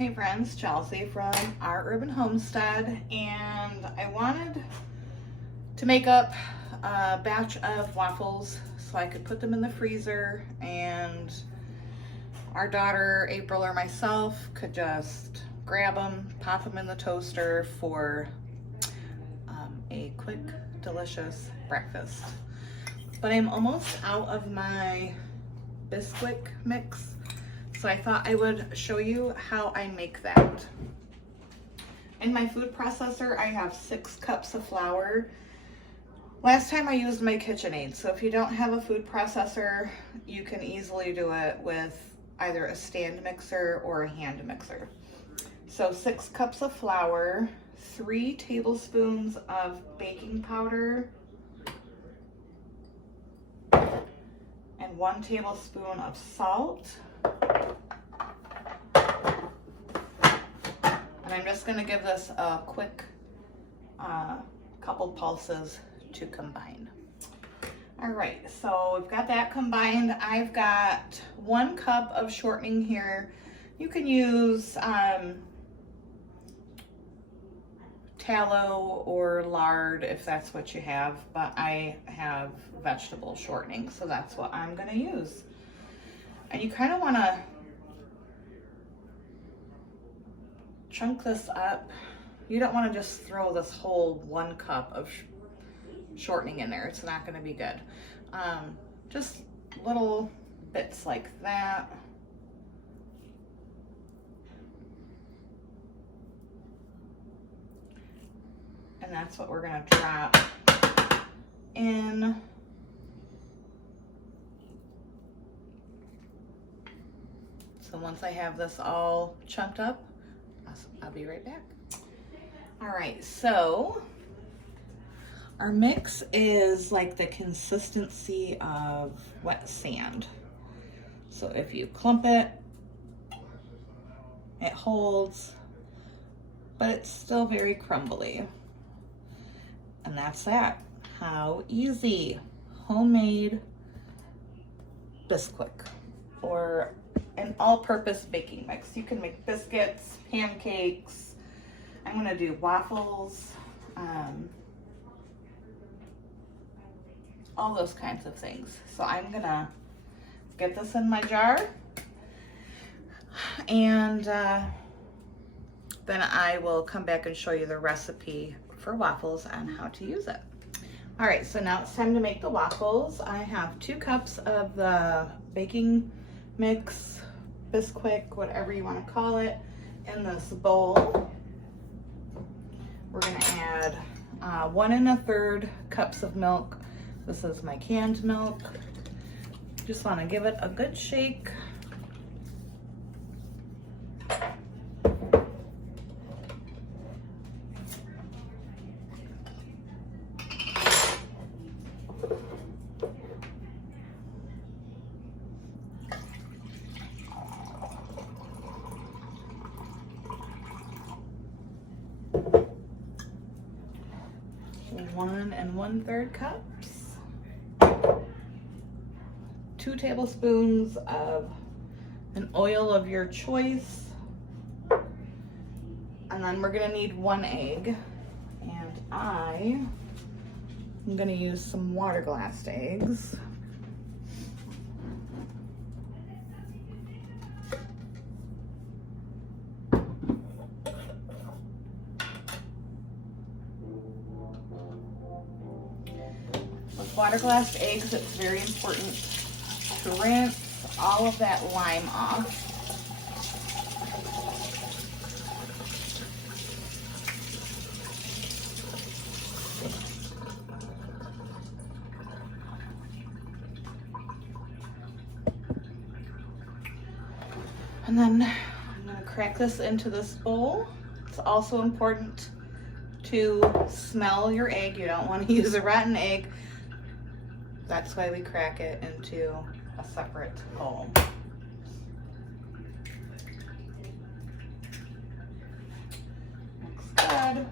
Hey friends, Chelsea from Our Urban Homestead, and I wanted to make up a batch of waffles so I could put them in the freezer and our daughter April or myself could just grab them, pop them in the toaster for a quick, delicious breakfast. But I'm almost out of my Bisquick mix, so I thought I would show you how I make that. In my food processor, I have 6 cups of flour. Last time I used my KitchenAid, so if you don't have a food processor, you can easily do it with either a stand mixer or a hand mixer. So 6 cups of flour, 3 tablespoons of baking powder, and 1 tablespoon of salt. And I'm just gonna give this a quick couple pulses to combine. All right, so we've got that combined. I've got 1 cup of shortening here. You can use tallow or lard if that's what you have, but I have vegetable shortening, so that's what I'm gonna use. And you kind of want to chunk this up. You don't want to just throw this whole 1 cup of shortening in there. It's not going to be good. Just little bits like that. And that's what we're going to drop in. So once I have this all chunked up, I'll be right back. All right, so our mix is like the consistency of wet sand. So if you clump it, it holds, but it's still very crumbly. And that's that. How easy. Homemade Bisquick, or an all-purpose baking mix. You can make biscuits, pancakes. I'm gonna do waffles, all those kinds of things. So I'm gonna get this in my jar, and then I will come back and show you the recipe for waffles and how to use it. All right, so now it's time to make the waffles. I have 2 cups of the baking mix, Bisquick, whatever you want to call it, in this bowl. We're going to add 1 1/3 cups of milk. This is my canned milk. Just want to give it a good shake. One and 1/3 cups, 2 tablespoons of an oil of your choice, and then we're gonna need 1 egg, and I'm gonna use some water glass eggs. Water glass eggs, it's very important to rinse all of that lime off. And then I'm going to crack this into this bowl. It's also important to smell your egg. You don't want to use a rotten egg. That's why we crack it into a separate bowl. Looks good.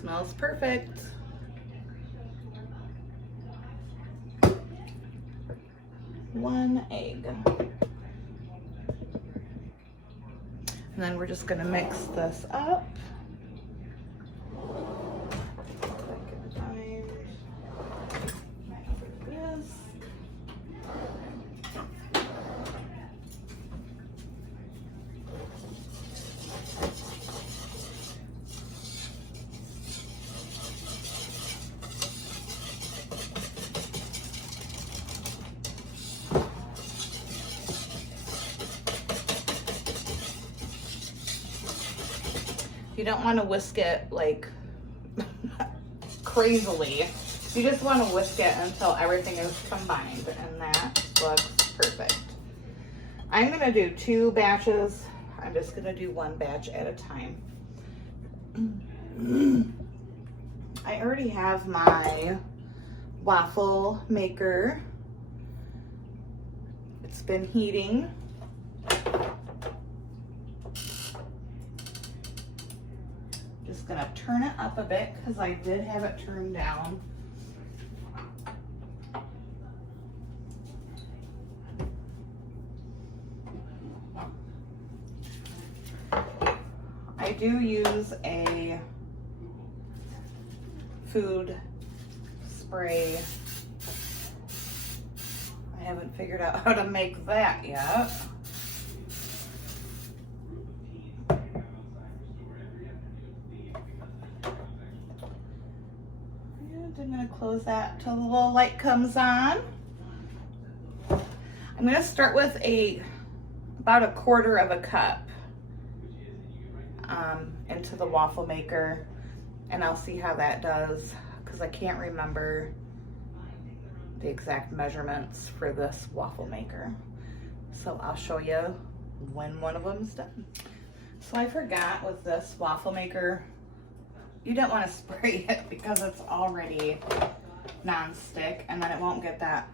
Smells perfect. One egg. And then we're just gonna mix this up. You don't want to whisk it like crazily. You just want to whisk it until everything is combined, and that looks perfect. I'm going to do 2 batches. I'm just going to do 1 batch at a time. I already have my waffle maker. It's been heating. Just gonna turn it up a bit because I did have it turned down. I do use a food spray. I haven't figured out how to make that yet. I'm going to close that till the little light comes on. I'm going to start with about 1/4 cup into the waffle maker, and I'll see how that does because I can't remember the exact measurements for this waffle maker. So I'll show you when one of them's done. So I forgot with this waffle maker, you don't want to spray it because it's already non-stick, and then it won't get that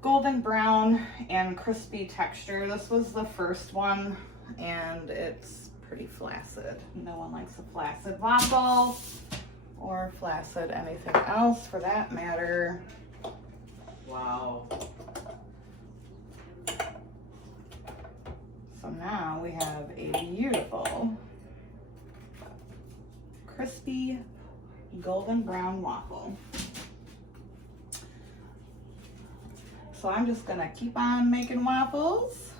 golden brown and crispy texture. This was the first one, and it's pretty flaccid. No one likes a flaccid waffle or flaccid anything else for that matter. Wow. So now we have a beautiful crispy golden brown waffle. So I'm just gonna keep on making waffles.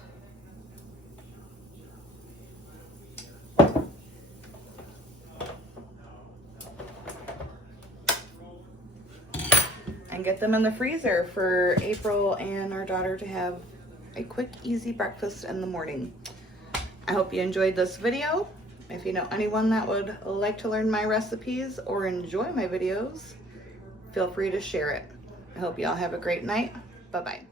And get them in the freezer for April and our daughter to have a quick, easy breakfast in the morning. I hope you enjoyed this video. If you know anyone that would like to learn my recipes or enjoy my videos, feel free to share it. I hope you all have a great night. Bye-bye.